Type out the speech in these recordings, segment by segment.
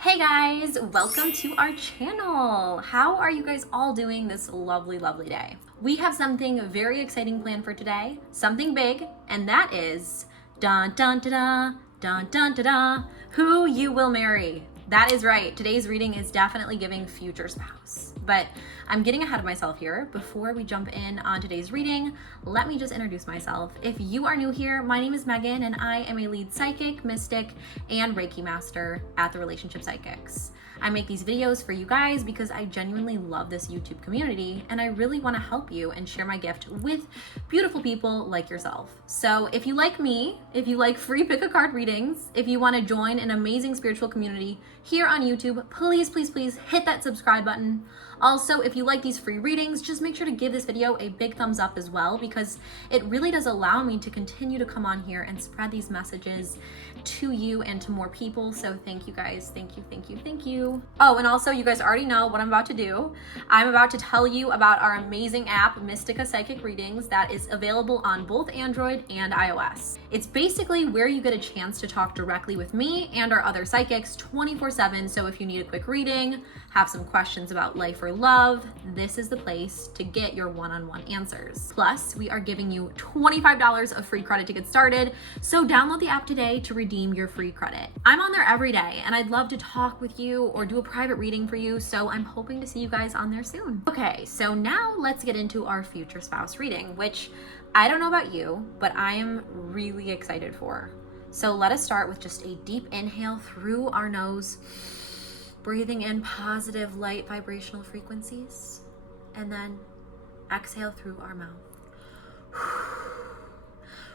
Hey guys, welcome to our channel. How are you guys all doing this lovely day? We have something very exciting planned for today, something big, and that is dun dun da da dun dun da da, who you will marry. That is right. Today's reading is definitely giving future spouse. But I'm getting ahead of myself here. Before we jump in on today's reading, let me just introduce myself. If you are new here, my name is Megan and I am a lead psychic, mystic, and Reiki master at the Relationship Psychics. I make these videos for you guys because I genuinely love this YouTube community and I really want to help you and share my gift with beautiful people like yourself. So if you like me, if you like free pick a card readings, if you want to join an amazing spiritual community here on YouTube, please hit that subscribe button. Also, if you like these free readings, just make sure to give this video a big thumbs up as well because it really does allow me to continue to come on here and spread these messages to you and to more people. So thank you guys. Thank you. Oh, and also you guys already know what I'm about to do. I'm about to tell you about our amazing app, Mystica Psychic Readings, that is available on both Android and iOS. It's basically where you get a chance to talk directly with me and our other psychics 24/7. So if you need a quick reading, have some questions about life or love, this is the place to get your one-on-one answers. Plus, we are giving you $25 of free credit to get started. So download the app today to redeem your free credit. I'm on there every day and I'd love to talk with you or do a private reading for you. So I'm hoping to see you guys on there soon. Okay, so now let's get into our future spouse reading, which I don't know about you, but I am really excited for. So let us start with just a deep inhale through our nose, breathing in positive light vibrational frequencies, and then exhale through our mouth.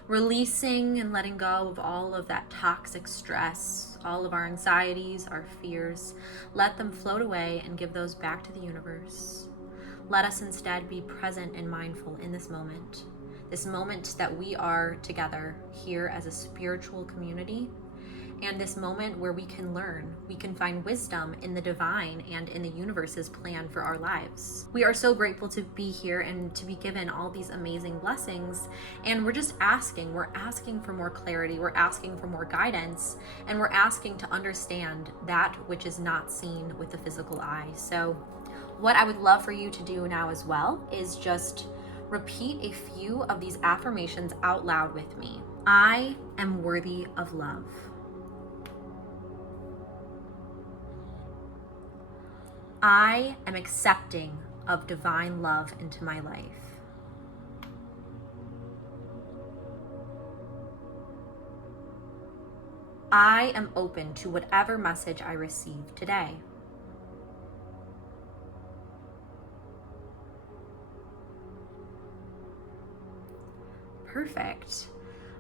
Releasing and letting go of all of that toxic stress, all of our anxieties, our fears. Let them float away and give those back to the universe. Let us instead be present and mindful in this moment that we are together here as a spiritual community, and this moment where we can learn, we can find wisdom in the divine and in the universe's plan for our lives. We are so grateful to be here and to be given all these amazing blessings, and we're asking for more clarity, we're asking for more guidance, and we're asking to understand that which is not seen with the physical eye. So what I would love for you to do now as well is just repeat a few of these affirmations out loud with me. I am worthy of love. I am accepting of divine love into my life. I am open to whatever message I receive today. Perfect.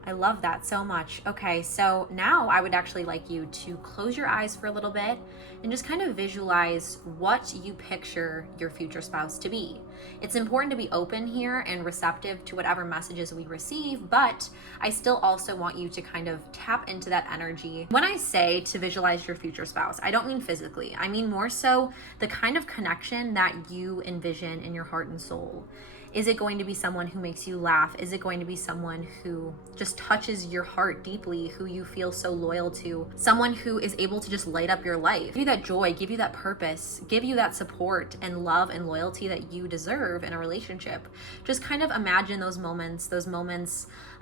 I love that so much. Okay, so now I would actually like you to close your eyes for a little bit and just kind of visualize what you picture your future spouse to be. It's important to be open here and receptive to whatever messages we receive, but I still also want you to kind of tap into that energy. When I say to visualize your future spouse, I don't mean physically. I mean more so the kind of connection that you envision in your heart and soul. Is it going to be someone who makes you laugh? Is it going to be someone who just touches your heart deeply, who you feel so loyal to? Someone who is able to just light up your life, give you that joy, give you that purpose, give you that support and love and loyalty that you deserve in a relationship. Just kind of imagine those moments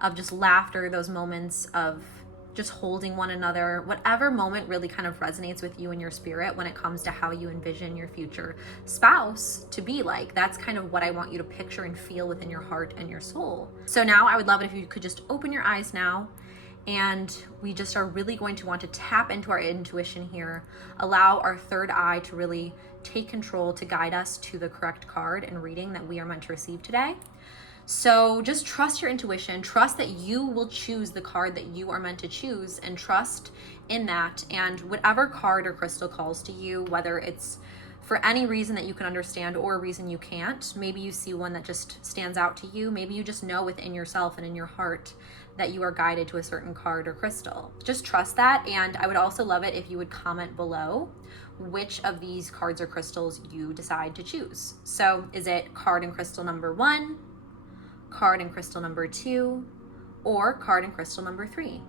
of just laughter, those moments of just holding one another, whatever moment really kind of resonates with you and your spirit when it comes to how you envision your future spouse to be like. That's kind of what I want you to picture and feel within your heart and your soul. So now I would love it if you could just open your eyes now, and we just are really going to want to tap into our intuition here, allow our third eye to really take control to guide us to the correct card and reading that we are meant to receive today. So just trust your intuition, trust that you will choose the card that you are meant to choose, and trust in that. And whatever card or crystal calls to you, whether it's for any reason that you can understand or a reason you can't, maybe you see one that just stands out to you, maybe you just know within yourself and in your heart that you are guided to a certain card or crystal. Just trust that. And I would also love it if you would comment below which of these cards or crystals you decide to choose. So is it card and crystal number 1, card and crystal number 2, or card and crystal number 3?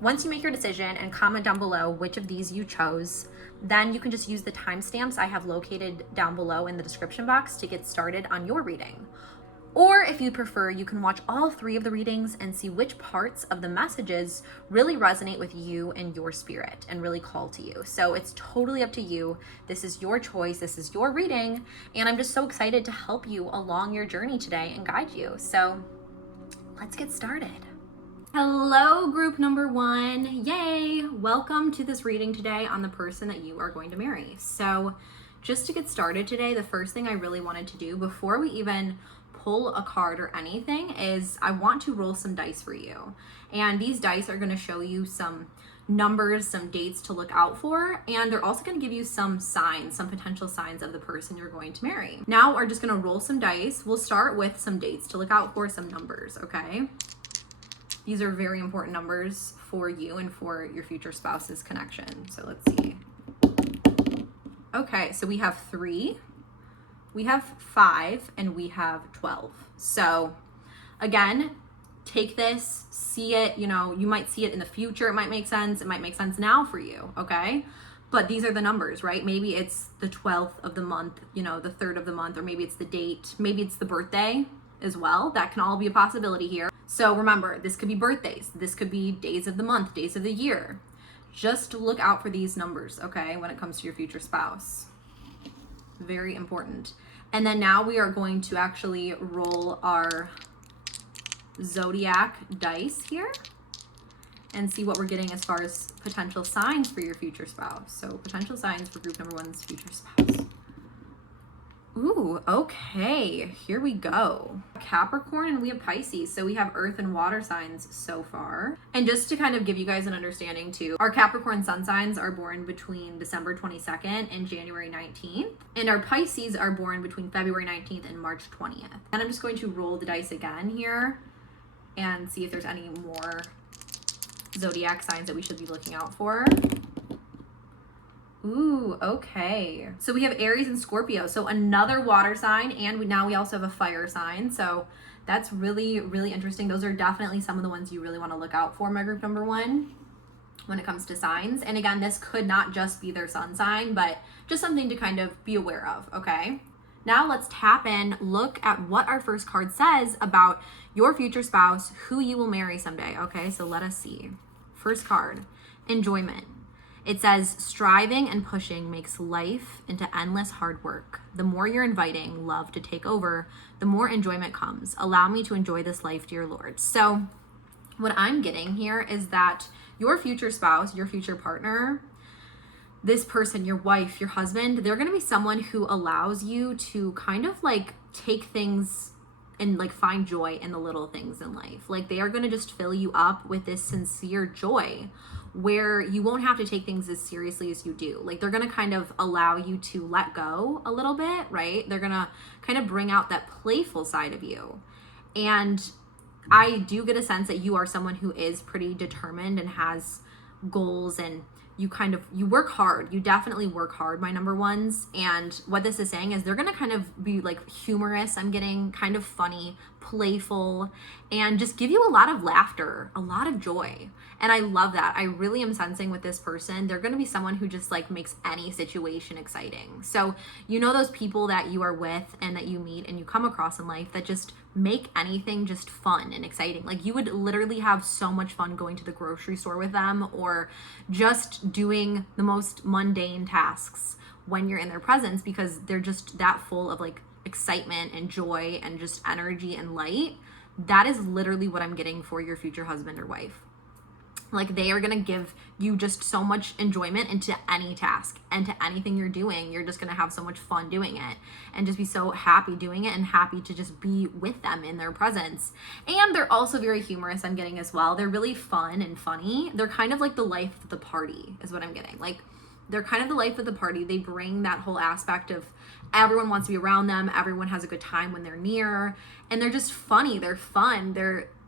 once you make your decision and comment down below which of these you chose, then you can just use the timestamps I have located down below in the description box to get started on your reading. Or if you prefer, you can watch all 3 of the readings and see which parts of the messages really resonate with you and your spirit and really call to you. So it's totally up to you. This is your choice. This is your reading. And I'm just so excited to help you along your journey today and guide you. So let's get started. Hello, group number 1. Yay! Welcome to this reading today on the person that you are going to marry. So just to get started today, the first thing I really wanted to do before we even pull a card or anything is I want to roll some dice for you. And these dice are going to show you some numbers, some dates to look out for, and they're also going to give you some signs, some potential signs of the person you're going to marry. Now we're just going to roll some dice. We'll start with some dates to look out for, some numbers, okay? These are very important numbers for you and for your future spouse's connection. So let's see. Okay, so we have 3. We have 5 and we have 12. So again, take this, see it, you might see it in the future. It might make sense. It might make sense now for you. Okay. But these are the numbers, right? Maybe it's the 12th of the month, the 3rd of the month, or maybe it's the date. Maybe it's the birthday as well. That can all be a possibility here. So remember, this could be birthdays. This could be days of the month, days of the year. Just look out for these numbers. Okay. When it comes to your future spouse. Very important. And then now we are going to actually roll our zodiac dice here and see what we're getting as far as potential signs for your future spouse. So potential signs for group number 1's future spouse. Ooh, okay, here we go. Capricorn and we have Pisces. So we have earth and water signs so far. And just to kind of give you guys an understanding too, our Capricorn sun signs are born between December 22nd and January 19th. And our Pisces are born between February 19th and March 20th. And I'm just going to roll the dice again here and see if there's any more zodiac signs that we should be looking out for. Ooh, okay. So we have Aries and Scorpio. So another water sign, and now we also have a fire sign. So that's really, really interesting. Those are definitely some of the ones you really want to look out for, my group number 1, when it comes to signs. And again, this could not just be their sun sign, but just something to kind of be aware of, okay? Now let's tap in, look at what our first card says about your future spouse, who you will marry someday, okay? So let us see. First card, enjoyment. It says, striving and pushing makes life into endless hard work. The more you're inviting love to take over, the more enjoyment comes. Allow me to enjoy this life, dear Lord. So what I'm getting here is that your future spouse, your future partner, this person, your wife, your husband, they're going to be someone who allows you to kind of like take things and like find joy in the little things in life. Like they are going to just fill you up with this sincere joy where you won't have to take things as seriously as you do. Like they're going to kind of allow you to let go a little bit, right? They're going to kind of bring out that playful side of you. And I do get a sense that you are someone who is pretty determined and has goals, and you work hard. You definitely work hard, my number 1s. And what this is saying is they're going to kind of be like humorous. I'm getting kind of funny, playful, and just give you a lot of laughter, a lot of joy. And I love that. I really am sensing with this person, they're going to be someone who just like makes any situation exciting. So those people that you are with and that you meet and you come across in life that just make anything just fun and exciting. Like you would literally have so much fun going to the grocery store with them or just doing the most mundane tasks when you're in their presence, because they're just that full of like excitement and joy and just energy and light. That is literally what I'm getting for your future husband or wife. Like they are going to give you just so much enjoyment into any task and to anything you're doing. You're just going to have so much fun doing it and just be so happy doing it and happy to just be with them in their presence. And they're also very humorous, I'm getting as well. They're really fun and funny. They're kind of like the life of the party is what I'm getting. Like they're kind of the life of the party. They bring that whole aspect of everyone wants to be around them. Everyone has a good time when they're near, and they're just funny. They're fun.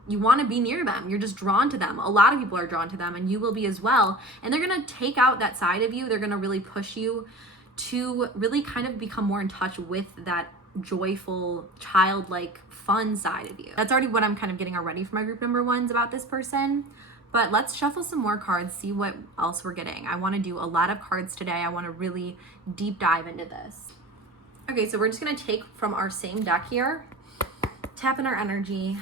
You want to be near them. You're just drawn to them. A lot of people are drawn to them, and you will be as well. And they're going to take out that side of you. They're going to really push you to really kind of become more in touch with that joyful, childlike, fun side of you. That's already what I'm kind of getting already for my group number 1s about this person. But let's shuffle some more cards, see what else we're getting. I want to do a lot of cards today. I want to really deep dive into this. Okay, so we're just going to take from our same deck here, tap in our energy,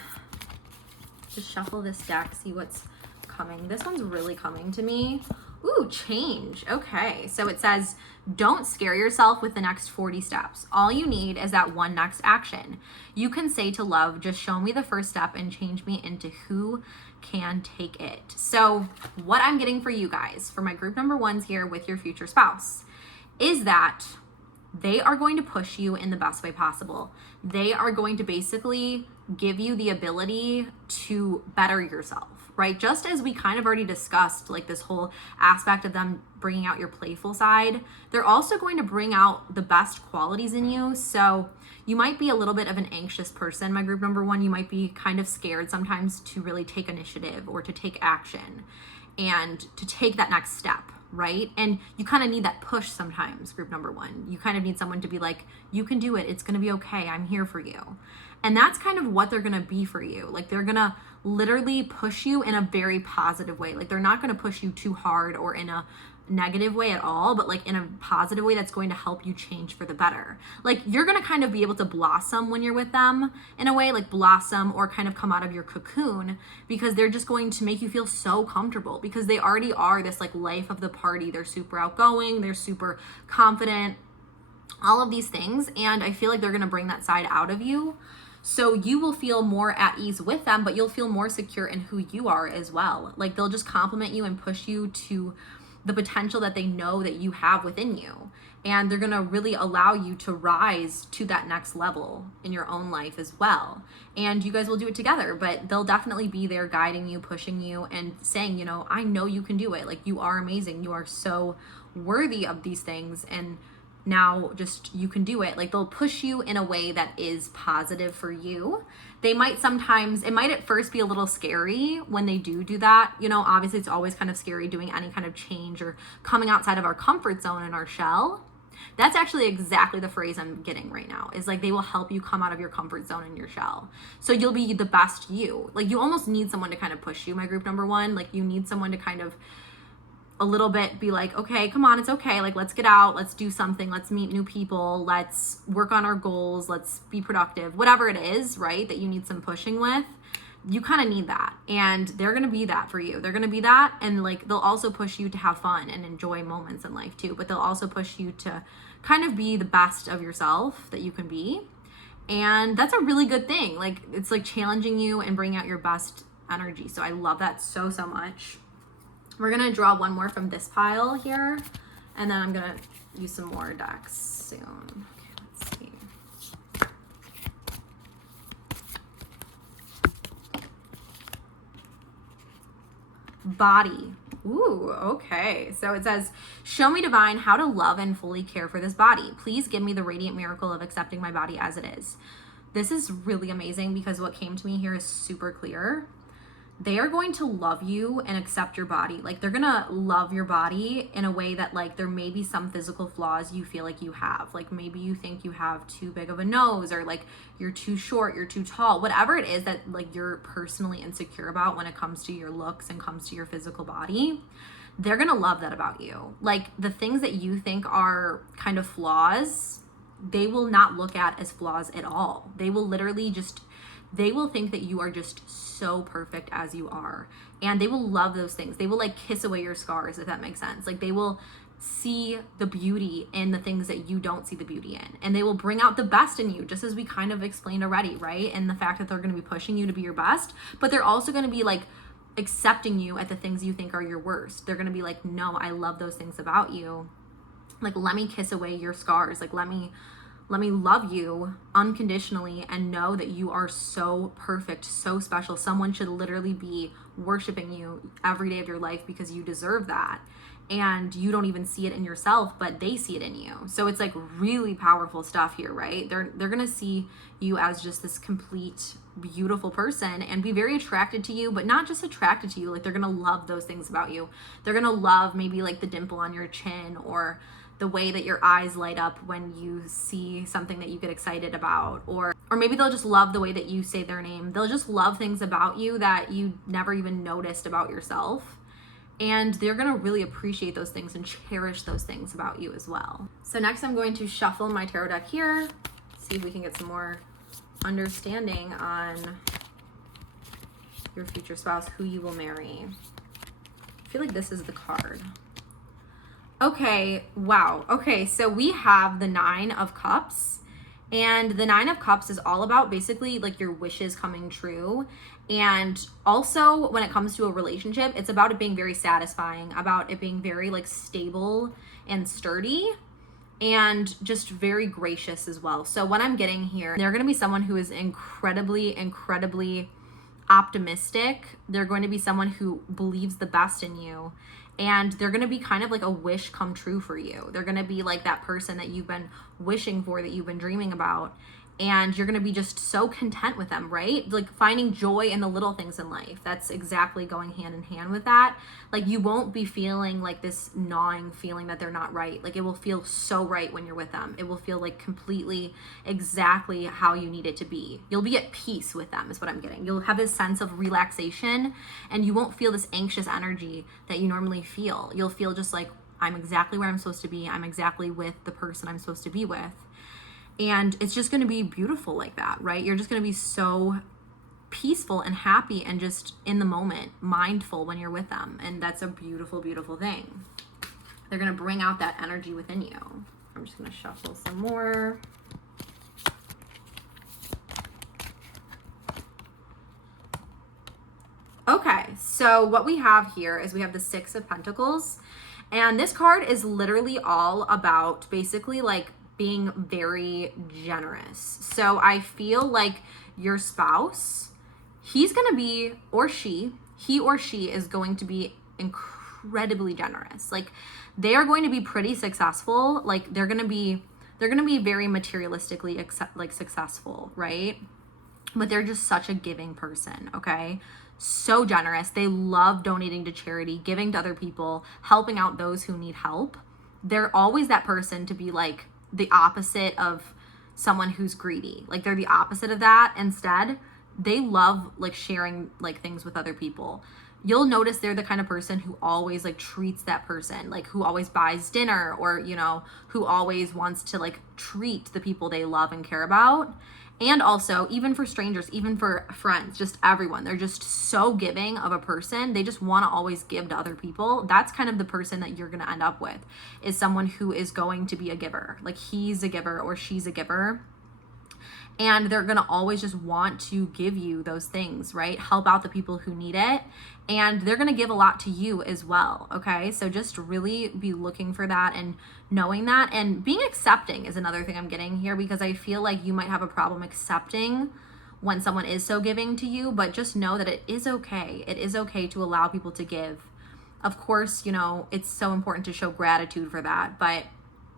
just shuffle this deck, see what's coming. This one's really coming to me. Ooh, change. Okay, so it says, don't scare yourself with the next 40 steps. All you need is that one next action. You can say to love, just show me the first step and change me into who can take it. So what I'm getting for you guys, for my group number ones here with your future spouse, is that they are going to push you in the best way possible. They are going to basically give you the ability to better yourself, right? Just as we kind of already discussed, like this whole aspect of them bringing out your playful side, they're also going to bring out the best qualities in you. So you might be a little bit of an anxious person, my group number one. You might be kind of scared sometimes to really take initiative or to take action and to take that next step, right? And you kind of need that push sometimes, group number one. You kind of need someone to be like, you can do it. It's going to be okay. I'm here for you. And that's kind of what they're going to be for you. Like they're going to literally push you in a very positive way. Like they're not going to push you too hard or in a negative way at all, but like in a positive way that's going to help you change for the better. Like you're going to kind of be able to blossom when you're with them in a way, like blossom or kind of come out of your cocoon, because they're just going to make you feel so comfortable because they already are this like life of the party. They're super outgoing. They're super confident, all of these things. And I feel like they're going to bring that side out of you. So you will feel more at ease with them, but you'll feel more secure in who you are as well. Like they'll just compliment you and push you to the potential that they know that you have within you. And they're going to really allow you to rise to that next level in your own life as well. And you guys will do it together, but they'll definitely be there guiding you, pushing you, and saying, you know, I know you can do it. Like you are amazing. You are so worthy of these things. And now just you can do it. Like they'll push you in a way that is positive for you. They might sometimes, it might at first be a little scary when they do that. You know, obviously it's always kind of scary doing any kind of change or coming outside of our comfort zone in our shell. That's actually exactly the phrase I'm getting right now, is like they will help you come out of your comfort zone in your shell. So you'll be the best you. Like you almost need someone to kind of push you, my group number one. Like you need someone to kind of a little bit be like, okay, come on, it's okay. Like, let's get out, let's do something, let's meet new people, let's work on our goals, let's be productive, whatever it is, right? That you need some pushing with, you kind of need that. And they're going to be that for you. They're going to be that. And like, they'll also push you to have fun and enjoy moments in life too, but they'll also push you to kind of be the best of yourself that you can be. And that's a really good thing. Like, it's like challenging you and bringing out your best energy. So I love that so, so much. We're going to draw one more from this pile here, and then I'm going to use some more decks soon. Okay, let's see. Body. Ooh, okay. So it says, show me, divine, how to love and fully care for this body. Please give me the radiant miracle of accepting my body as it is. This is really amazing because what came to me here is super clear. They are going to love you and accept your body. Like they're going to love your body in a way that like there may be some physical flaws you feel like you have. Like maybe you think you have too big of a nose, or like you're too short, you're too tall, whatever it is that like you're personally insecure about when it comes to your looks and comes to your physical body. They're going to love that about you. Like the things that you think are kind of flaws, they will not look at as flaws at all. They will literally just, they will think that you are just so perfect as you are. And they will love those things. They will like kiss away your scars, if that makes sense. Like they will see the beauty in the things that you don't see the beauty in. And they will bring out the best in you, just as we kind of explained already, right? And the fact that they're going to be pushing you to be your best, but they're also going to be like accepting you at the things you think are your worst. They're going to be like, no, I love those things about you. Like, let me kiss away your scars. Like, let me love you unconditionally and know that you are so perfect, so special. Someone should literally be worshiping you every day of your life because you deserve that. And you don't even see it in yourself, but they see it in you. So it's like really powerful stuff here, right? They're going to see you as just this complete, beautiful person and be very attracted to you, but not just attracted to you. Like they're going to love those things about you. They're going to love maybe like the dimple on your chin, or the way that your eyes light up when you see something that you get excited about, or maybe they'll just love the way that you say their name. They'll just love things about you that you never even noticed about yourself. And they're gonna really appreciate those things and cherish those things about you as well. So next I'm going to shuffle my tarot deck here, see if we can get some more understanding on your future spouse, who you will marry. I feel like this is the card. Okay, wow. Okay, so we have the 9 of Cups, and the 9 of Cups is all about basically like your wishes coming true. And also when it comes to a relationship, it's about it being very satisfying, about it being very like stable and sturdy, and just very gracious as well. So what I'm getting here, they're going to be someone who is incredibly optimistic. They're going to be someone who believes the best in you, and they're going to be kind of like a wish come true for you. They're going to be like that person that you've been wishing for, that you've been dreaming about, and you're going to be just so content with them, right? Like finding joy in the little things in life. That's exactly going hand in hand with that. Like you won't be feeling like this gnawing feeling that they're not right. Like it will feel so right when you're with them. It will feel like completely exactly how you need it to be. You'll be at peace with them is what I'm getting. You'll have this sense of relaxation, and you won't feel this anxious energy that you normally feel. You'll feel just like, I'm exactly where I'm supposed to be. I'm exactly with the person I'm supposed to be with. And it's just going to be beautiful like that, right? You're just going to be so peaceful and happy and just in the moment, mindful when you're with them. And that's a beautiful, beautiful thing. They're going to bring out that energy within you. I'm just going to shuffle some more. Okay, so what we have here is we have the 6 of Pentacles. And this card is literally all about basically like being very generous. So I feel like your spouse, he's going to be, he or she is going to be incredibly generous. Like they are going to be pretty successful. Like they're going to be very materialistically successful, right? But they're just such a giving person, okay? So generous. They love donating to charity, giving to other people, helping out those who need help. They're always that person to be like the opposite of someone who's greedy. Like they're the opposite of that. Instead, they love like sharing like things with other people. You'll notice they're the kind of person who always like treats that person, like who always buys dinner, or, you know, who always wants to like treat the people they love and care about. And also, even for strangers, even for friends, just everyone, they're just so giving of a person. They just want to always give to other people. That's kind of the person that you're going to end up with, is someone who is going to be a giver. Like he's a giver or she's a giver. And they're going to always just want to give you those things, right? Help out the people who need it. And they're going to give a lot to you as well, okay? So just really be looking for that and knowing that. And being accepting is another thing I'm getting here, because I feel like you might have a problem accepting when someone is so giving to you, but just know that it is okay. It is okay to allow people to give. Of course, you know, it's so important to show gratitude for that, but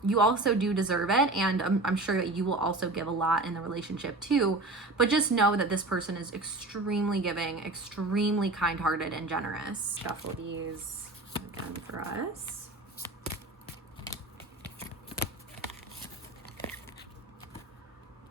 you also do deserve it, and I'm sure that you will also give a lot in the relationship too. But just know that this person is extremely giving, extremely kind-hearted and generous. Shuffle these again for us.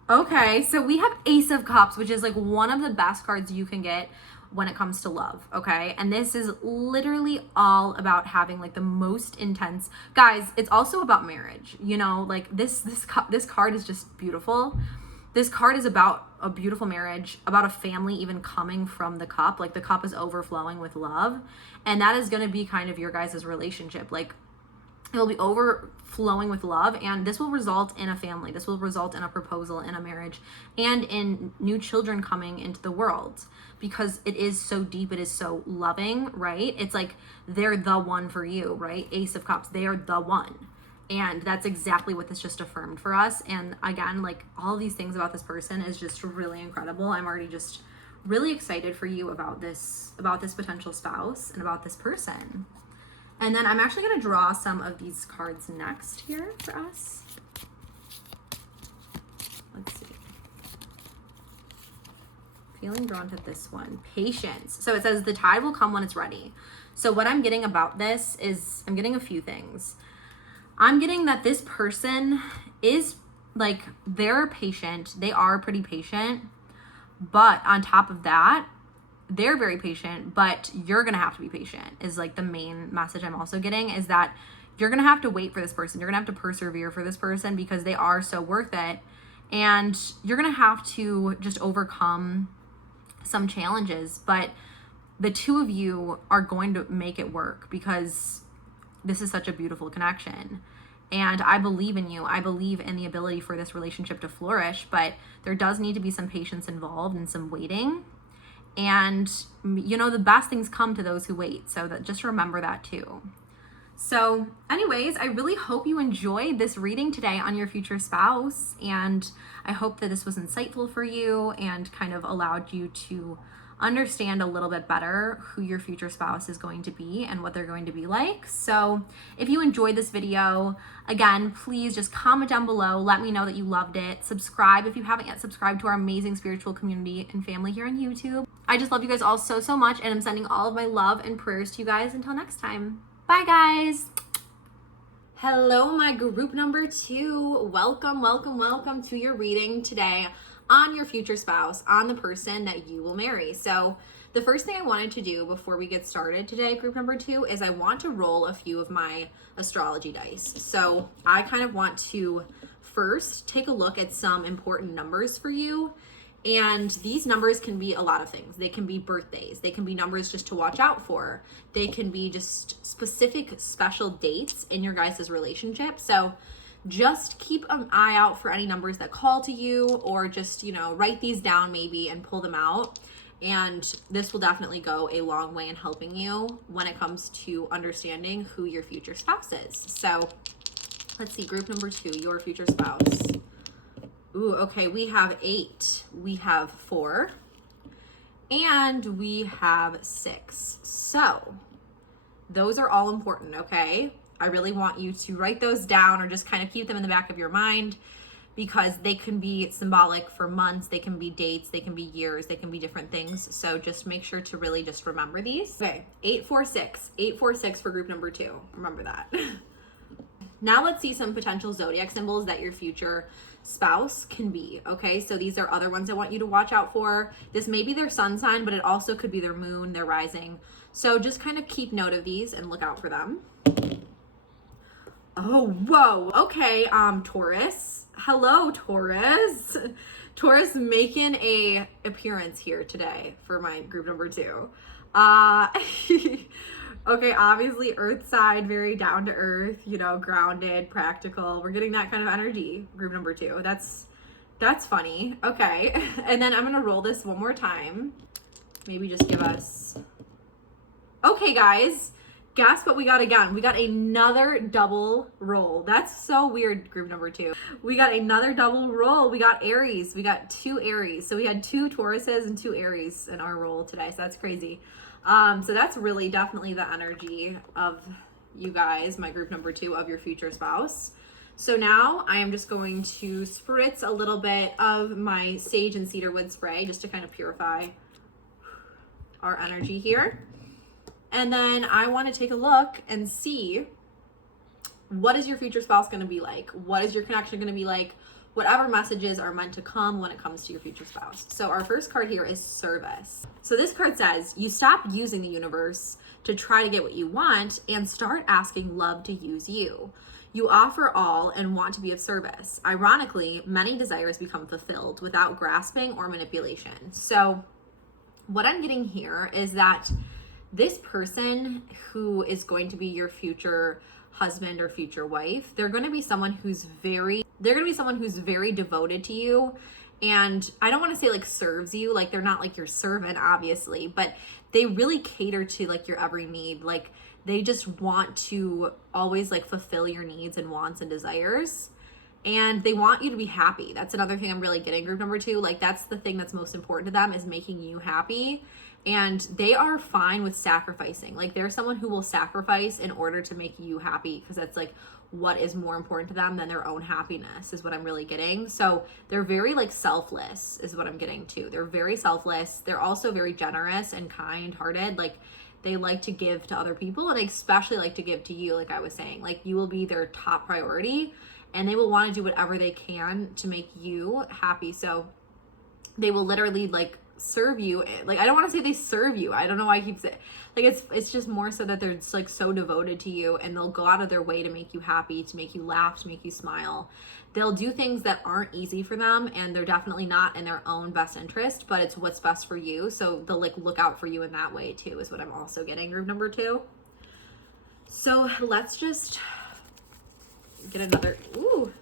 Okay, so we have Ace of Cups, which is like one of the best cards you can get when it comes to love, okay? And this is literally all about having like the most intense, guys, it's also about marriage, you know, like this card is just beautiful. This card is about a beautiful marriage, about a family even coming from the cup. Like the cup is overflowing with love, and that is going to be kind of your guys' relationship. Like it will be overflowing with love, and this will result in a family. This will result in a proposal, in a marriage, and in new children coming into the world, because it is so deep, it is so loving, right? It's like they're the one for you, right? Ace of Cups, they are the one. And that's exactly what this just affirmed for us. And again, like all these things about this person is just really incredible. I'm already just really excited for you about this potential spouse and about this person. And then I'm actually going to draw some of these cards next here for us. Let's see. Feeling drawn to this one. Patience. So it says the tide will come when it's ready. So what I'm getting about this is I'm getting a few things. I'm getting that this person is like, they're patient. They are pretty patient. But on top of that, they're very patient, but you're going to have to be patient is like the main message I'm also getting, is that you're going to have to wait for this person. You're going to have to persevere for this person because they are so worth it. And you're going to have to just overcome some challenges, but the two of you are going to make it work because this is such a beautiful connection. And I believe in you. I believe in the ability for this relationship to flourish, but there does need to be some patience involved and some waiting. And you know, the best things come to those who wait. So that, just remember that too. So anyways, I really hope you enjoyed this reading today on your future spouse. And I hope that this was insightful for you and kind of allowed you to understand a little bit better who your future spouse is going to be and what they're going to be like. So if you enjoyed this video, again, please just comment down below. Let me know that you loved it. Subscribe if you haven't yet subscribed to our amazing spiritual community and family here on YouTube. I just love you guys all so, so much, and I'm sending all of my love and prayers to you guys. Until next time. Bye, guys. Hello, my group number 2. Welcome, welcome, welcome to your reading today on your future spouse, on the person that you will marry. So the first thing I wanted to do before we get started today, group number 2, is I want to roll a few of my astrology dice. So I kind of want to first take a look at some important numbers for you. And these numbers can be a lot of things. They can be birthdays. They can be numbers just to watch out for. They can be just specific special dates in your guys' relationship. So just keep an eye out for any numbers that call to you, or just, you know, write these down maybe and pull them out. And this will definitely go a long way in helping you when it comes to understanding who your future spouse is. So let's see, group number 2, your future spouse. Ooh, okay, we have 8, we have 4, and we have 6. So those are all important, okay? I really want you to write those down or just kind of keep them in the back of your mind, because they can be symbolic for months, they can be dates, they can be years, they can be different things. So just make sure to really just remember these. Okay, 846, 846 for group number 2. Remember that. Now let's see some potential zodiac symbols that your future spouse can be. Okay, so these are other ones I want you to watch out for. This may be their sun sign, but it also could be their moon, their rising. So just kind of keep note of these and look out for them. Oh, whoa. Okay, Taurus. Hello, Taurus. Taurus making a appearance here today for my group number 2. Okay, obviously earth side, very down to earth, you know, grounded, practical. We're getting that kind of energy, group number 2. That's funny. Okay, and then I'm gonna roll this one more time. Maybe just give us... Okay, guys. Guess what we got again? We got another double roll. That's so weird, group number 2. We got another double roll. We got Aries. We got 2 Aries. So we had 2 Tauruses and 2 Aries in our roll today. So that's crazy. So that's really definitely the energy of you guys, my group number 2 of your future spouse. So now I am just going to spritz a little bit of my sage and cedarwood spray just to kind of purify our energy here. And then I want to take a look and see, what is your future spouse going to be like? What is your connection going to be like? Whatever messages are meant to come when it comes to your future spouse. So our first card here is service. So this card says, you stop using the universe to try to get what you want and start asking love to use you. You offer all and want to be of service. Ironically, many desires become fulfilled without grasping or manipulation. So what I'm getting here is that this person who is going to be your future husband or future wife, they're going to be someone who's very devoted to you. And I don't want to say like serves you, like they're not like your servant, obviously, but they really cater to like your every need. Like they just want to always like fulfill your needs and wants and desires. And they want you to be happy. That's another thing I'm really getting, group number 2. Like that's the thing that's most important to them, is making you happy. And they are fine with sacrificing. Like they're someone who will sacrifice in order to make you happy, because that's like what is more important to them than their own happiness, is what I'm really getting. So they're very like selfless is what I'm getting too. They're very selfless. They're also very generous and kind-hearted. Like They like to give to other people, and they especially like to give to you, like I was saying. Like, you will be their top priority, and they will want to do whatever they can to make you happy. So they will literally like serve you. Like, I don't want to say they serve you. I don't know why I keep saying, like, it's just more so that they're just like so devoted to you, and they'll go out of their way to make you happy, to make you laugh, to make you smile. They'll do things that aren't easy for them, and they're definitely not in their own best interest, but it's what's best for you. So they'll like look out for you in that way too, is what I'm also getting, group number 2. So let's just get another,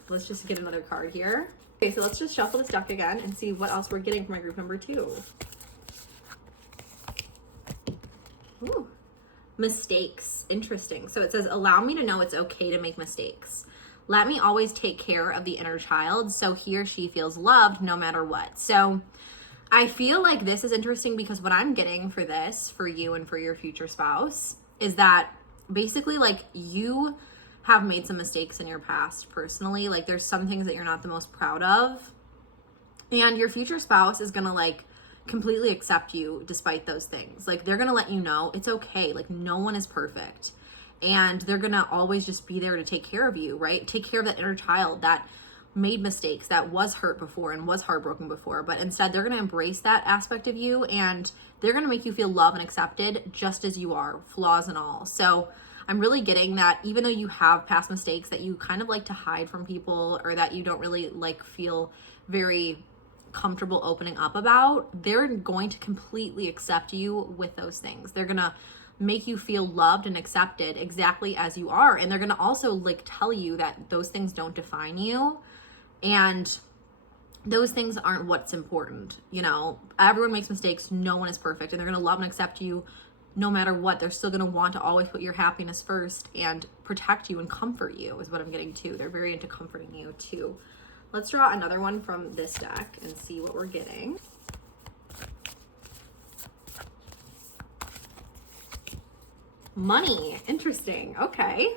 let's just get another card here. Okay, so let's just shuffle this deck again and see what else we're getting for my group number 2. Ooh, mistakes. Interesting. So it says, allow me to know it's okay to make mistakes. Let me always take care of the inner child so he or she feels loved no matter what. So I feel like this is interesting because what I'm getting for this, for you and for your future spouse, is that basically like you have made some mistakes in your past personally. Like, there's some things that you're not the most proud of, and your future spouse is gonna like completely accept you despite those things. Like, they're gonna let you know it's okay. Like, no one is perfect, and they're gonna always just be there to take care of you, right? Take care of that inner child that made mistakes, that was hurt before and was heartbroken before, but instead they're gonna embrace that aspect of you, and they're gonna make you feel loved and accepted just as you are, flaws and all. So I'm really getting that even though you have past mistakes that you kind of like to hide from people, or that you don't really like feel very comfortable opening up about, they're going to completely accept you with those things. They're gonna make you feel loved and accepted exactly as you are, and they're gonna also like tell you that those things don't define you, and those things aren't what's important. You know, everyone makes mistakes, no one is perfect, and they're gonna love and accept you no matter what. They're still going to want to always put your happiness first and protect you and comfort you, is what I'm getting too. They're very into comforting you too. Let's draw another one from this deck and see what we're getting. Money. Interesting. Okay.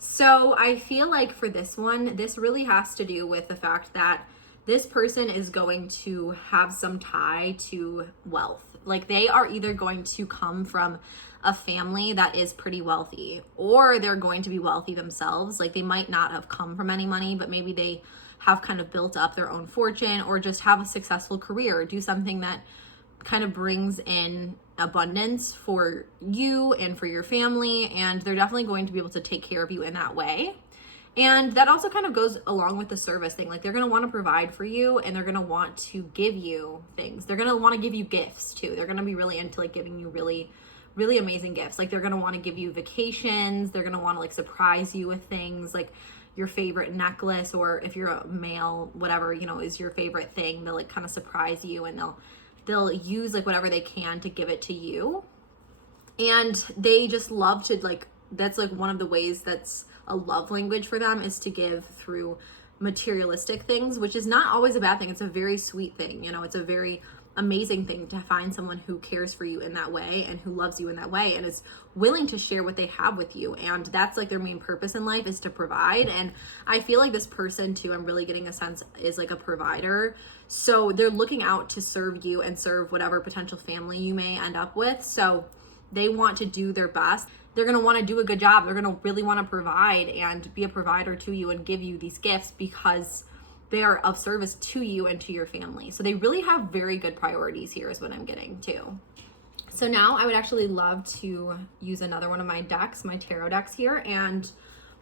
So I feel like for this one, this really has to do with the fact that this person is going to have some tie to wealth. Like, they are either going to come from a family that is pretty wealthy, or they're going to be wealthy themselves. Like, they might not have come from any money, but maybe they have kind of built up their own fortune, or just have a successful career, do something that kind of brings in abundance for you and for your family. And they're definitely going to be able to take care of you in that way. And that also kind of goes along with the service thing. Like, they're going to want to provide for you, and they're going to want to give you things. They're going to want to give you gifts too. They're going to be really into like giving you really, really amazing gifts. Like, they're going to want to give you vacations. They're going to want to like surprise you with things like your favorite necklace, or if you're a male, whatever, you know, is your favorite thing. They'll like kind of surprise you, and they'll use like whatever they can to give it to you. And they just love to like, that's like one of the ways that's a love language for them, is to give through materialistic things, which is not always a bad thing. It's a very sweet thing. You know, it's a very amazing thing to find someone who cares for you in that way, and who loves you in that way, and is willing to share what they have with you. And that's like their main purpose in life, is to provide. And I feel like this person too, I'm really getting a sense, is like a provider. So they're looking out to serve you and serve whatever potential family you may end up with. So they want to do their best. They're going to want to do a good job. They're going to really want to provide and be a provider to you and give you these gifts because they are of service to you and to your family. So they really have very good priorities here, is what I'm getting too. So now I would actually love to use another one of my decks, my tarot decks here, and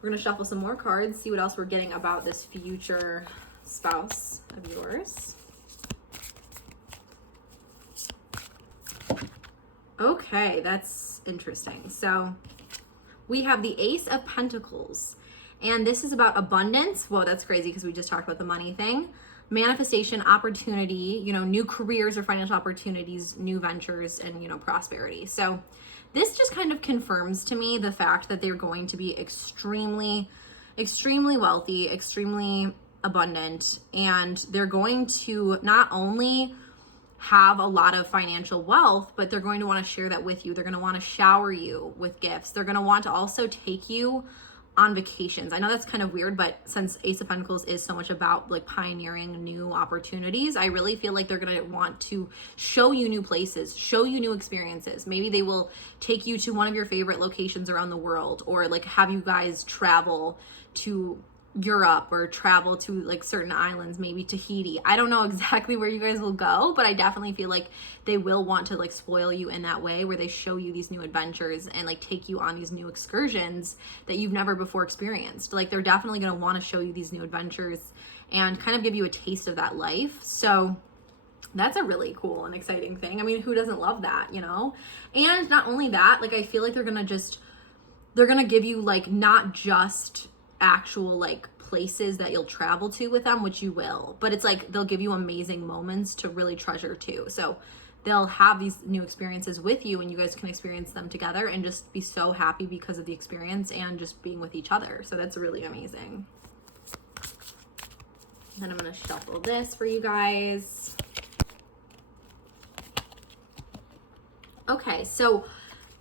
we're going to shuffle some more cards, see what else we're getting about this future spouse of yours. Okay, that's interesting. So we have the Ace of Pentacles, and this is about abundance. Whoa, that's crazy because we just talked about the money thing. Manifestation, opportunity, you know, new careers or financial opportunities, new ventures, and, you know, prosperity. So this just kind of confirms to me the fact that they're going to be extremely, extremely wealthy, extremely abundant, and they're going to not only have a lot of financial wealth, but they're going to want to share that with you. They're going to want to shower you with gifts. They're going to want to also take you on vacations. I know that's kind of weird, but since Ace of Pentacles is so much about like pioneering new opportunities, I really feel like they're going to want to show you new places, show you new experiences. Maybe they will take you to one of your favorite locations around the world, or like have you guys travel to Europe or travel to like certain islands, maybe Tahiti. I don't know exactly where you guys will go, but I definitely feel like they will want to like spoil you in that way, where they show you these new adventures and like take you on these new excursions that you've never before experienced. Like they're definitely going to want to show you these new adventures and kind of give you a taste of that life. So that's a really cool and exciting thing. I mean, who doesn't love that, you know? And not only that, like I feel like they're going to give you like not just actual like places that you'll travel to with them, which you will, but it's like they'll give you amazing moments to really treasure too. So they'll have these new experiences with you and you guys can experience them together and just be so happy because of the experience and just being with each other. So that's really amazing. Then I'm going to shuffle this for you guys. Okay, so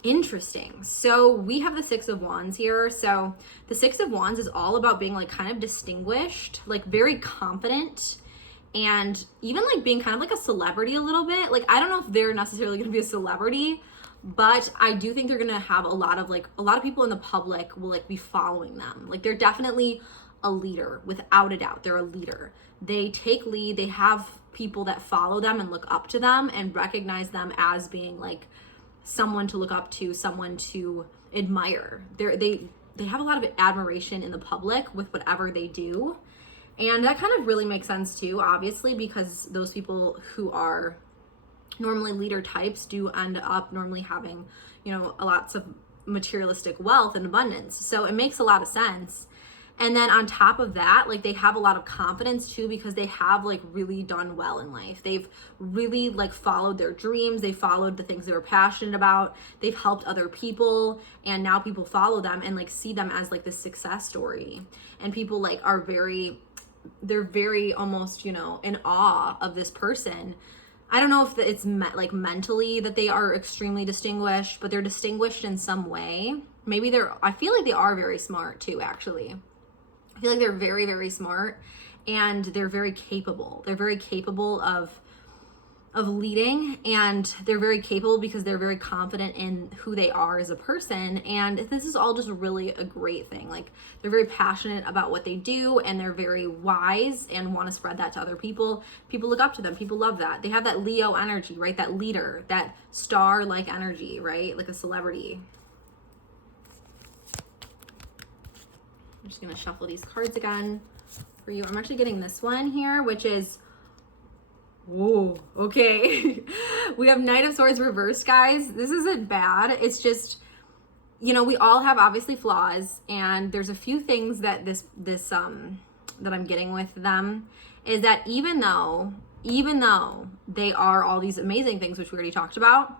interesting. So we have the Six of Wands here. So the Six of Wands is all about being like kind of distinguished, like very confident, and even like being kind of like a celebrity a little bit. Like, I don't know if they're necessarily going to be a celebrity, but I do think they're going to have a lot of people in the public will like be following them. Like they're definitely a leader, without a doubt. They're a leader. They take lead. They have people that follow them and look up to them and recognize them as being like someone to look up to, someone to admire. They have a lot of admiration in the public with whatever they do. And that kind of really makes sense too, obviously, because those people who are normally leader types do end up normally having, you know, lots of materialistic wealth and abundance. So it makes a lot of sense. And then on top of that, like they have a lot of confidence too, because they have like really done well in life. They've really like followed their dreams. They followed the things they were passionate about. They've helped other people, and now people follow them and like see them as like this success story. And people like they're very almost, you know, in awe of this person. I don't know if it's like mentally that they are extremely distinguished, but they're distinguished in some way. Maybe I feel like they are very smart too, actually. I feel like they're very, very smart, and they're very capable. They're very capable of leading, and they're very capable because they're very confident in who they are as a person. And this is all just really a great thing. Like they're very passionate about what they do, and they're very wise and want to spread that to other people. People look up to them. People love that. They have that Leo energy, right? That leader, that star-like energy, right? Like a celebrity. I'm just going to shuffle these cards again for you. I'm actually getting this one here, which is, whoa, okay. We have Knight of Swords reversed, guys. This isn't bad. It's just, you know, we all have obviously flaws, and there's a few things that that I'm getting with them is that even though they are all these amazing things, which we already talked about,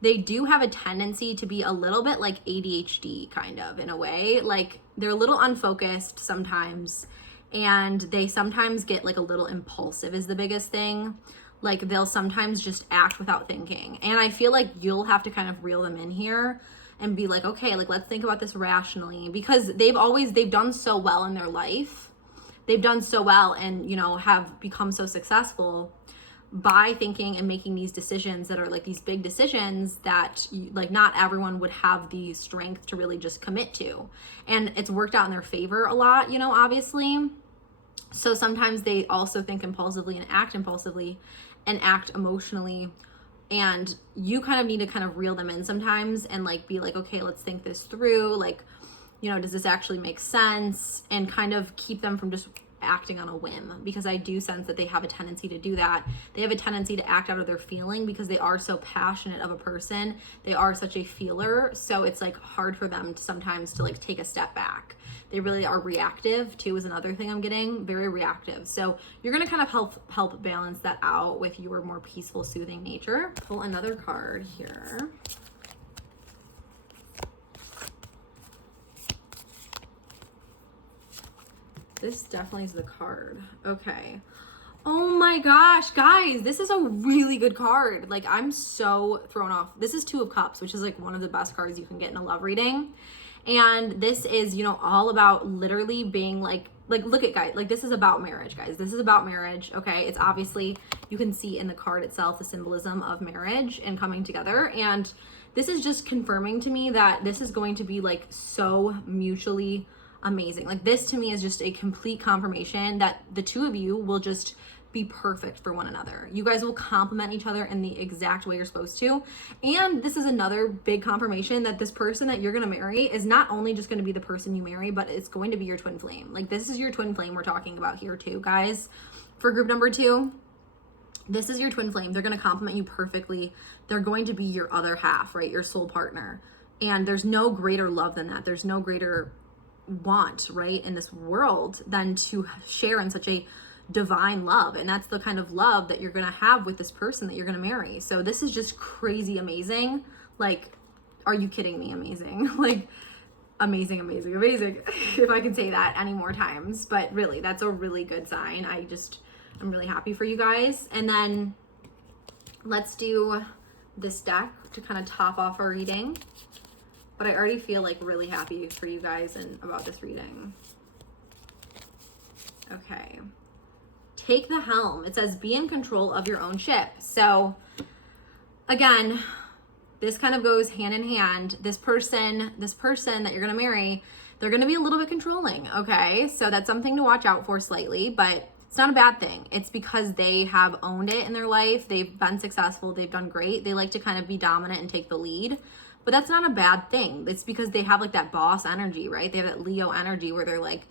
they do have a tendency to be a little bit like ADHD, kind of, in a way. Like they're a little unfocused sometimes, and they sometimes get like a little impulsive is the biggest thing. Like they'll sometimes just act without thinking. And I feel like you'll have to kind of reel them in here and be like, okay, like let's think about this rationally, because they've done so well in their life. They've done so well and, you know, have become so successful by thinking and making these decisions that are like these big decisions that like not everyone would have the strength to really just commit to. And it's worked out in their favor a lot, you know, obviously. So sometimes they also think impulsively and act emotionally. And you kind of need to kind of reel them in sometimes and like be like, okay, let's think this through. Like, you know, does this actually make sense? And kind of keep them from just acting on a whim, because I do sense that they have a tendency to do that. They have a tendency to act out of their feeling because they are so passionate of a person. They are such a feeler. So it's like hard for them to sometimes to like take a step back. They really are reactive too, is another thing I'm getting, very reactive. So you're going to kind of help balance that out with your more peaceful, soothing nature. Pull another card here. This definitely is the card. Okay. Oh my gosh, guys, this is a really good card. Like, I'm so thrown off. This is Two of Cups, which is like one of the best cards you can get in a love reading. And this is, you know, all about literally being like look at guys, like this is about marriage, guys. This is about marriage, okay? It's obviously, you can see in the card itself the symbolism of marriage and coming together. And this is just confirming to me that this is going to be like so mutually amazing. Like this to me is just a complete confirmation that the two of you will just be perfect for one another. You guys will complement each other in the exact way you're supposed to. And this is another big confirmation that this person that you're going to marry is not only just going to be the person you marry, but it's going to be your twin flame. Like this is your twin flame we're talking about here too, guys. For group number 2, this is your twin flame. They're going to complement you perfectly. They're going to be your other half, right? Your soul partner. And there's no greater love than that. There's no greater want, right, in this world than to share in such a divine love. And that's the kind of love that you're gonna have with this person that you're gonna marry. So this is just crazy amazing. Like, are you kidding me? Amazing. Like, amazing, amazing, amazing. If I can say that any more times. But really, that's a really good sign. I'm really happy for you guys. And then let's do this deck to kind of top off our reading. But I already feel like really happy for you guys and about this reading. Okay. Take the helm. It says be in control of your own ship. So again, this kind of goes hand in hand. This person that you're going to marry, they're going to be a little bit controlling. Okay. So that's something to watch out for slightly, but it's not a bad thing. It's because they have owned it in their life. They've been successful. They've done great. They like to kind of be dominant and take the lead, but that's not a bad thing. It's because they have like that boss energy, right? They have that Leo energy where they're like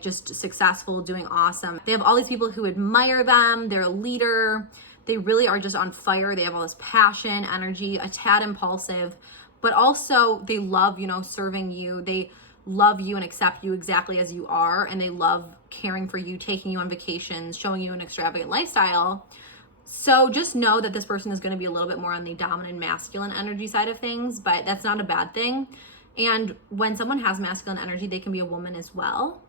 just successful, doing awesome. They have all these people who admire them. They're a leader. They really are just on fire. They have all this passion, energy, a tad impulsive, but also they love, you know, serving you. They love you and accept you exactly as you are. And they love caring for you, taking you on vacations, showing you an extravagant lifestyle. So just know that this person is going to be a little bit more on the dominant masculine energy side of things, but that's not a bad thing. And when someone has masculine energy, they can be a woman as well.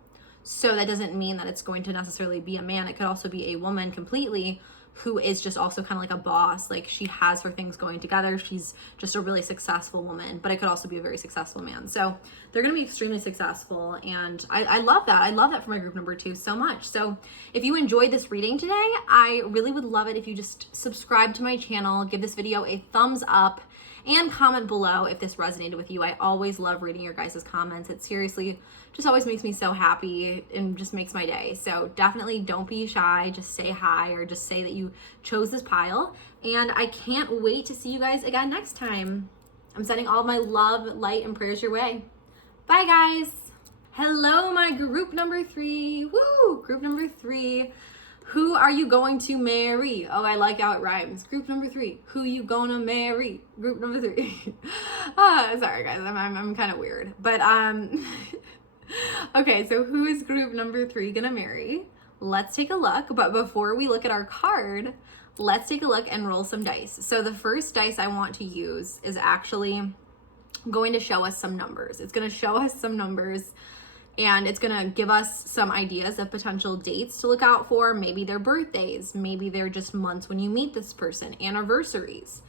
So that doesn't mean that it's going to necessarily be a man. It could also be a woman completely who is just also kind of like a boss. Like she has her things going together. She's just a really successful woman, but it could also be a very successful man. So they're going to be extremely successful. And I love that. I love that for my group number 2 so much. So if you enjoyed this reading today, I really would love it if you just subscribe to my channel, give this video a thumbs up, and comment below if this resonated with you. I always love reading your guys' comments. It seriously just always makes me so happy and just makes my day. So definitely don't be shy. Just say hi or just say that you chose this pile. And I can't wait to see you guys again next time. I'm sending all my love, light, and prayers your way. Bye, guys. Hello, my group number 3. Woo! Group number 3. Who are you going to marry? Oh, I like how it rhymes. Group number 3. Who you gonna marry? Group number 3. Sorry guys, I'm kind of weird. But okay, so who is group number 3 gonna marry? Let's take a look. But before we look at our card, let's take a look and roll some dice. So the first dice I want to use is actually going to show us some numbers. It's gonna show us some numbers. And it's gonna give us some ideas of potential dates to look out for. Maybe their birthdays, maybe they're just months when you meet this person, anniversaries,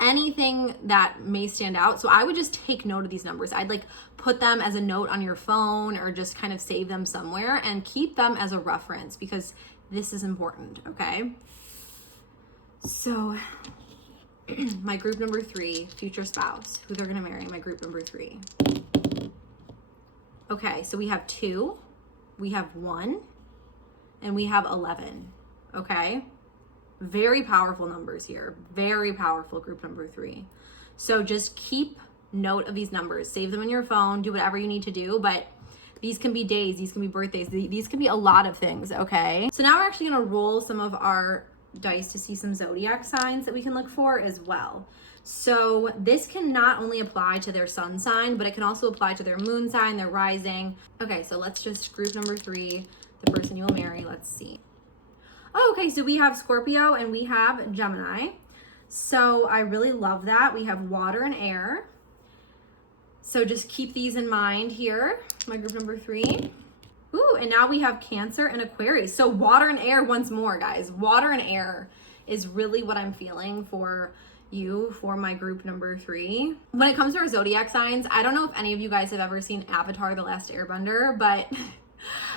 anything that may stand out. So I would just take note of these numbers. I'd like put them as a note on your phone or just kind of save them somewhere and keep them as a reference because this is important, okay? So my group number 3, future spouse, who they're gonna marry, my group number 3. Okay, so we have 2, we have 1, and we have 11, okay? Very powerful numbers here. Very powerful group number 3. So just keep note of these numbers. Save them in your phone, do whatever you need to do, but these can be days, these can be birthdays, these can be a lot of things, okay? So now we're actually gonna roll some of our dice to see some zodiac signs that we can look for as well. So this can not only apply to their sun sign, but it can also apply to their moon sign, their rising. Okay, so let's just group number 3, the person you'll marry. Let's see. Oh, okay, so we have Scorpio and we have Gemini. So I really love that. We have water and air. So just keep these in mind here, my group number 3. Ooh, and now we have Cancer and Aquarius. So water and air once more, guys. Water and air is really what I'm feeling for you for my group number 3. When it comes to our zodiac signs, I don't know if any of you guys have ever seen Avatar: The Last Airbender, but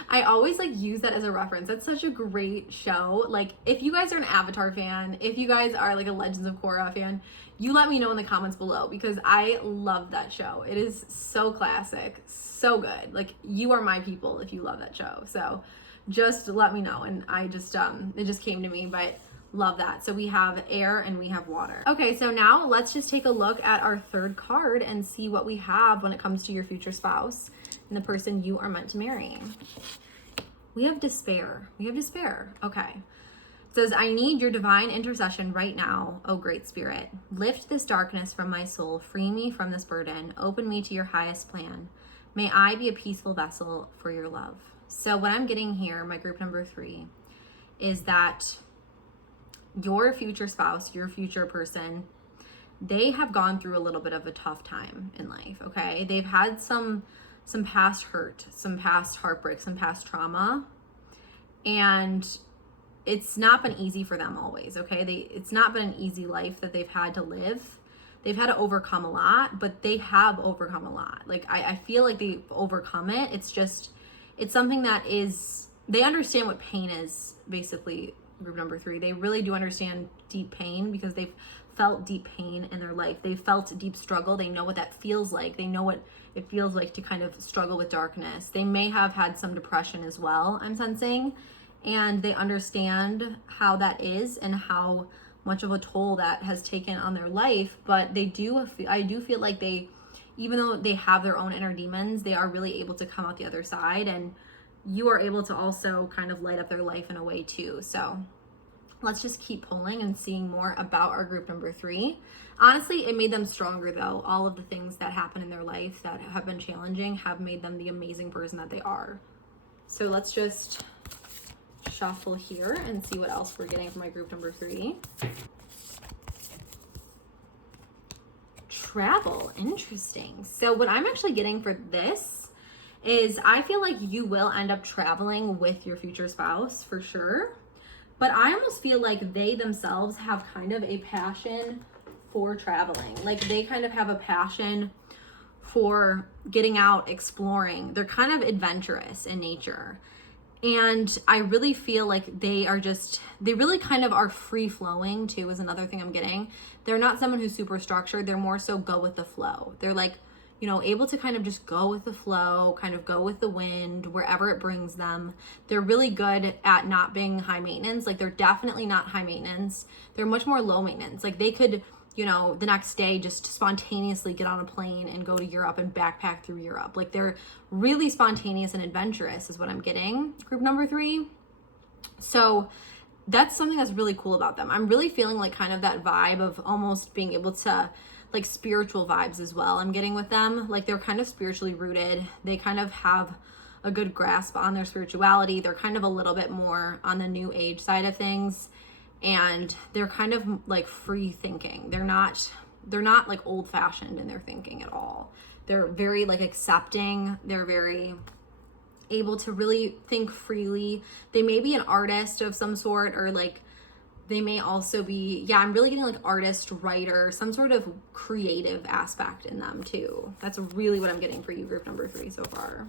I always like use that as a reference. It's such a great show. Like, if you guys are an Avatar fan, if you guys are like a Legends of Korra fan, you let me know in the comments below, because I love that show. It is so classic, so good. Like, you are my people if you love that show. So just let me know. And I just, it just came to me, but love that. So we have air and we have water. Okay, so now let's just take a look at our third card and see what we have when it comes to your future spouse and the person you are meant to marry. We have despair. We have despair. Okay. It says, I need your divine intercession right now, O great spirit. Lift this darkness from my soul. Free me from this burden. Open me to your highest plan. May I be a peaceful vessel for your love. So what I'm getting here, my group number 3, is that your future spouse, your future person, they have gone through a little bit of a tough time in life, okay? They've had some past hurt, some past heartbreak, some past trauma, and it's not been easy for them always, okay? It's not been an easy life that they've had to live. They've had to overcome a lot, but they have overcome a lot. Like, I feel like they've overcome it. It's just, it's something that is, they understand what pain is, basically. Group number 3, they really do understand deep pain, because they've felt deep pain in their life. They've felt deep struggle. They know what that feels like. They know what it feels like to kind of struggle with darkness. They may have had some depression as well, I'm sensing, and they understand how that is and how much of a toll that has taken on their life. But I do feel like they, even though they have their own inner demons, they are really able to come out the other side, and you are able to also kind of light up their life in a way too. So let's just keep pulling and seeing more about our group number 3. Honestly, it made them stronger though. All of the things that happen in their life that have been challenging have made them the amazing person that they are. So let's just shuffle here and see what else we're getting from my group number 3. Travel, interesting. So what I'm actually getting for this is, I feel like you will end up traveling with your future spouse for sure, but I almost feel like they themselves have kind of a passion for traveling. Like, they kind of have a passion for getting out, exploring. They're kind of adventurous in nature. And I really feel like they really kind of are free flowing too, is another thing I'm getting. They're not someone who's super structured. They're more so go with the flow. They're like, you know, able to kind of just go with the flow, kind of go with the wind, wherever it brings them. They're really good at not being high maintenance. Like, they're definitely not high maintenance. They're much more low maintenance. Like, they could, you know, the next day just spontaneously get on a plane and go to Europe and backpack through Europe. Like, they're really spontaneous and adventurous is what I'm getting, group number 3. So that's something that's really cool about them. I'm really feeling like kind of that vibe of almost being able to, like, spiritual vibes as well I'm getting with them. Like, they're kind of spiritually rooted. They kind of have a good grasp on their spirituality. They're kind of a little bit more on the new age side of things, and they're kind of like free thinking. They're not like old fashioned in their thinking at all. They're very like accepting. They're very able to really think freely. They may be an artist of some sort, or like they may also be, yeah, I'm really getting like artist, writer, some sort of creative aspect in them too. That's really what I'm getting for you, group number 3 so far.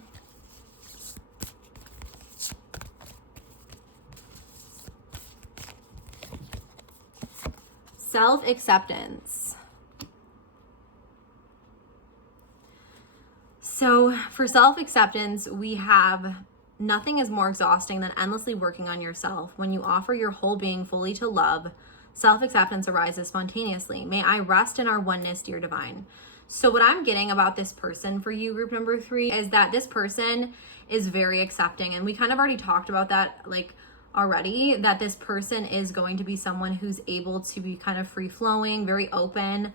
Self-acceptance. So for self-acceptance, we have, nothing is more exhausting than endlessly working on yourself. When you offer your whole being fully to love, self-acceptance arises spontaneously. May I rest in our oneness, dear divine. So what I'm getting about this person for you, group number 3, is that this person is very accepting. And we kind of already talked about that, like, already, that this person is going to be someone who's able to be kind of free-flowing, very open,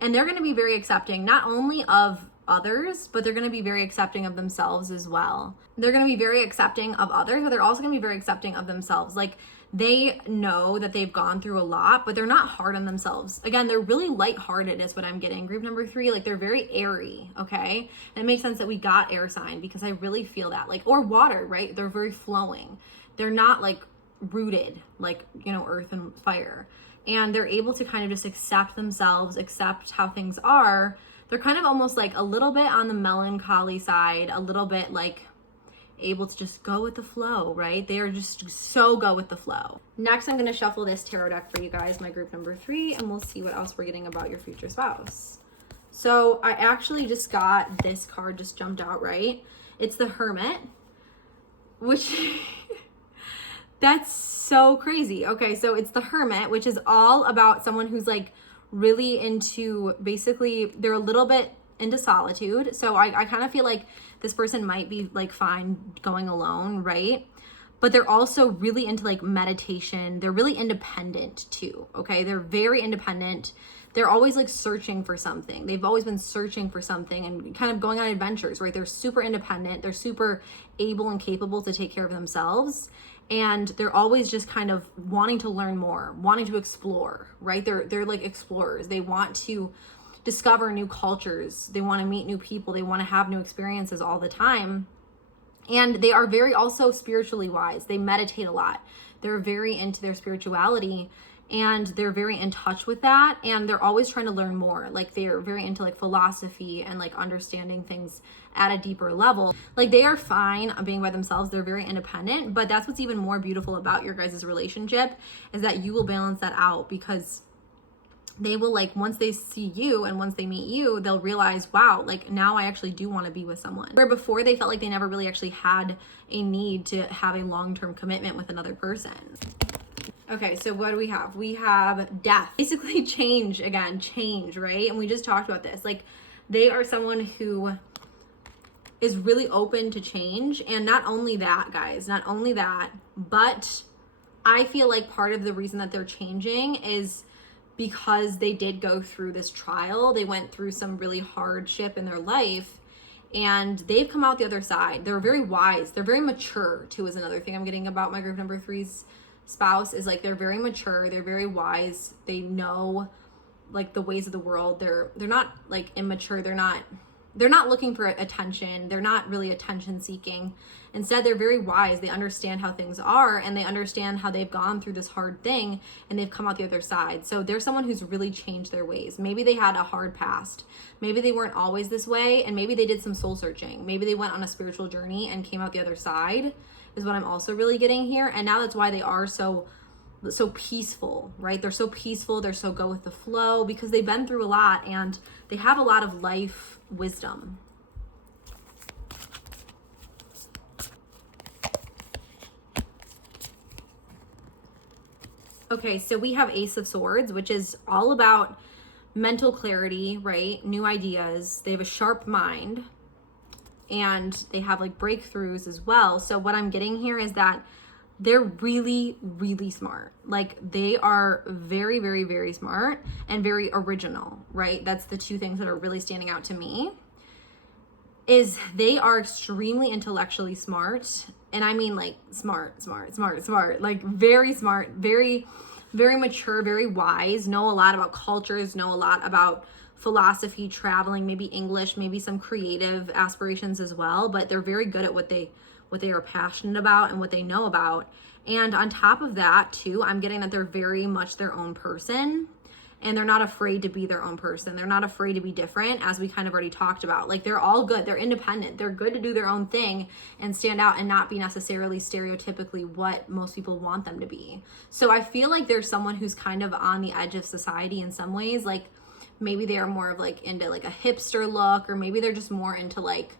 and they're going to be very accepting, not only of others, but they're going to be very accepting of themselves as well. They're going to be very accepting of others, but they're also going to be very accepting of themselves. Like, they know that they've gone through a lot, but they're not hard on themselves. Again, they're really lighthearted is what I'm getting. Group number 3, like, they're very airy, okay? And it makes sense that we got air sign, because I really feel that. Like, or water, right? They're very flowing. They're not like rooted, like, you know, earth and fire. and they're able to kind of just accept themselves, accept how things are. They're kind of almost like a little bit on the melancholy side, a little bit like able to just go with the flow, right? They are just so go with the flow. Next, I'm going to shuffle this tarot deck for you guys, my group number 3, and we'll see what else we're getting about your future spouse. So I actually just got this card, just jumped out, right? It's the Hermit, which that's so crazy. Okay, so it's the Hermit, which is all about someone who's like really into, basically, they're a little bit into solitude. So I kind of feel like this person might be like fine going alone, right? But they're also really into like meditation. They're really independent too, okay? They're very independent. They're always like searching for something. They've always been searching for something and kind of going on adventures, right? They're super independent. They're super able and capable to take care of themselves. And they're always just kind of wanting to learn more, wanting to explore, right? They're like explorers. They want to discover new cultures. They want to meet new people. They want to have new experiences all the time. And they are very also spiritually wise. They meditate a lot. They're very into their spirituality, and they're very in touch with that. And they're always trying to learn more. Like they're very into like philosophy and like understanding things at a deeper level. Like they are fine being by themselves. They're very independent, but that's what's even more beautiful about your guys' relationship, is that you will balance that out, because they will, like, once they see you and once they meet you, they'll realize, wow, like now I actually do want to be with someone. Where before they felt like they never really actually had a need to have a long-term commitment with another person. Okay, so what do we have? We have death. Basically change again, change, right? And we just talked about this. Like they are someone who is really open to change. And not only that, guys, not only that, but I feel like part of the reason that they're changing is because they did go through this trial. They went through some really hardship in their life, and they've come out the other side. They're very wise. They're very mature too, is another thing I'm getting about my group number 3's spouse, is like they're very mature. They're very wise. They know like the ways of the world. They're not like immature. They're not looking for attention. They're not really attention seeking. Instead, they're very wise. They understand how things are, and they understand how they've gone through this hard thing and they've come out the other side. So they're someone who's really changed their ways. Maybe they had a hard past. Maybe they weren't always this way, and maybe they did some soul searching. Maybe they went on a spiritual journey and came out the other side, is what I'm also really getting here. And now that's why they are so peaceful, right? They're so peaceful. They're so go with the flow, because they've been through a lot and they have a lot of life wisdom. Okay, so we have Ace of Swords, which is all about mental clarity, right? New ideas. They have a sharp mind, and they have like breakthroughs as well. So what I'm getting here is that they're really, really smart. Like they are very, very, very smart and very original, right? That's the two things that are really standing out to me, is they are extremely intellectually smart. And I mean like smart, like very smart, very, very mature, very wise, know a lot about cultures, know a lot about philosophy, traveling, maybe English, maybe some creative aspirations as well. But they're very good at what they are passionate about and what they know about. And on top of that too, I'm getting that they're very much their own person, and they're not afraid to be their own person. They're not afraid to be different, as we kind of already talked about. Like they're all good. They're independent. They're good to do their own thing and stand out and not be necessarily stereotypically what most people want them to be. So I feel like there's someone who's kind of on the edge of society in some ways. Like maybe they are more of like into like a hipster look, or maybe they're just more into like,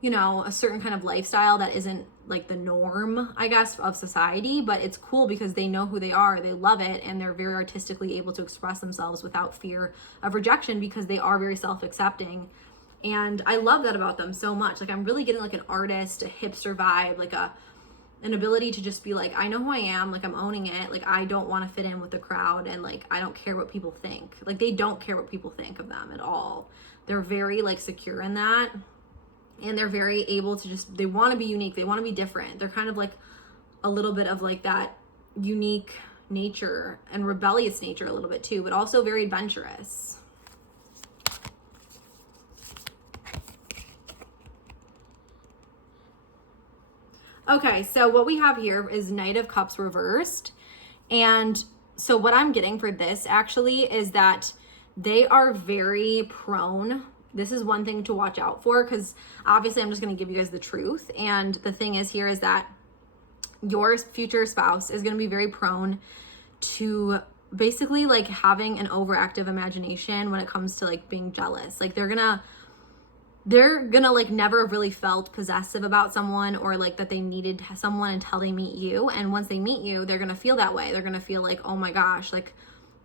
you know, a certain kind of lifestyle that isn't like the norm, I guess, of society. But it's cool because they know who they are, they love it, and they're very artistically able to express themselves without fear of rejection, because they are very self-accepting. And I love that about them so much. Like I'm really getting like an artist, a hipster vibe, like an ability to just be like, I know who I am, like I'm owning it, like I don't want to fit in with the crowd, and like I don't care what people think. Like they don't care what people think of them at all. They're very like secure in that. And they're very able to just, they want to be unique. They want to be different. They're kind of like a little bit of like that unique nature and rebellious nature a little bit too, but also very adventurous. Okay, so what we have here is Knight of Cups reversed. And So what I'm getting for this actually is that they are very prone. This is one thing to watch out for, because obviously I'm just going to give you guys the truth. And the thing is here is that your future spouse is going to be very prone to basically like having an overactive imagination when it comes to like being jealous. Like they're gonna like never have really felt possessive about someone, or like that they needed someone until they meet you. And once they meet you, they're gonna feel that way. They're gonna feel like, oh my gosh, like,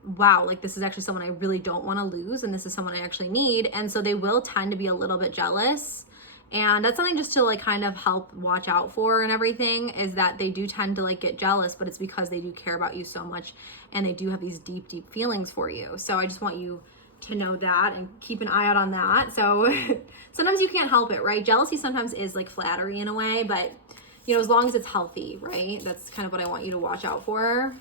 wow, like this is actually someone I really don't want to lose, and this is someone I actually need. And so they will tend to be a little bit jealous. And that's something just to like kind of help watch out for and everything, is that they do tend to like get jealous, but it's because they do care about you so much and they do have these deep, deep feelings for you. So I just want you to know that and keep an eye out on that. So sometimes you can't help it, right? Jealousy sometimes is like flattery in a way, but you know, as long as it's healthy, right? That's kind of what I want you to watch out for.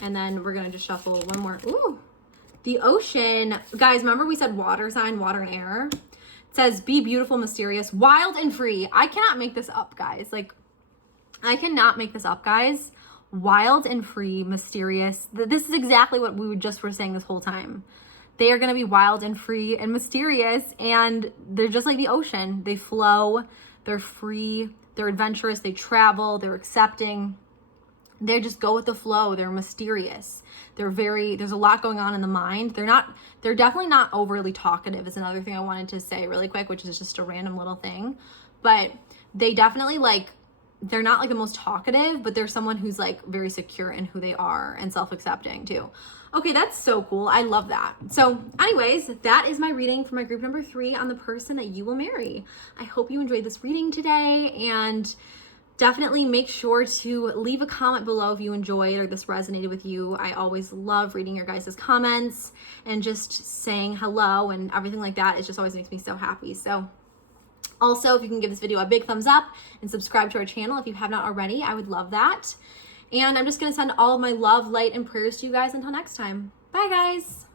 And then we're gonna just shuffle one more. Ooh, the ocean. Guys, remember we said water sign, water and air? It says, be beautiful, mysterious, wild, and free. I cannot make this up, guys. Like, I cannot make this up, guys. Wild and free, mysterious. This is exactly what we just were saying this whole time. They are going to be wild and free and mysterious, and they're just like the ocean. They flow, they're free, they're adventurous, they travel, they're accepting. They just go with the flow. They're mysterious. There's a lot going on in the mind. They're definitely not overly talkative is another thing I wanted to say really quick, which is just a random little thing. But they definitely they're not like the most talkative, but they're someone who's like very secure in who they are and self-accepting too. Okay, that's so cool. I love that. So anyways, that is my reading for my group number 3 on the person that you will marry. I hope you enjoyed this reading today, and definitely make sure to leave a comment below if you enjoyed or this resonated with you. I always love reading your guys' comments and just saying hello and everything like that. It just always makes me so happy. So also, if you can give this video a big thumbs up and subscribe to our channel if you have not already, I would love that. And I'm just going to send all of my love, light, and prayers to you guys until next time. Bye, guys.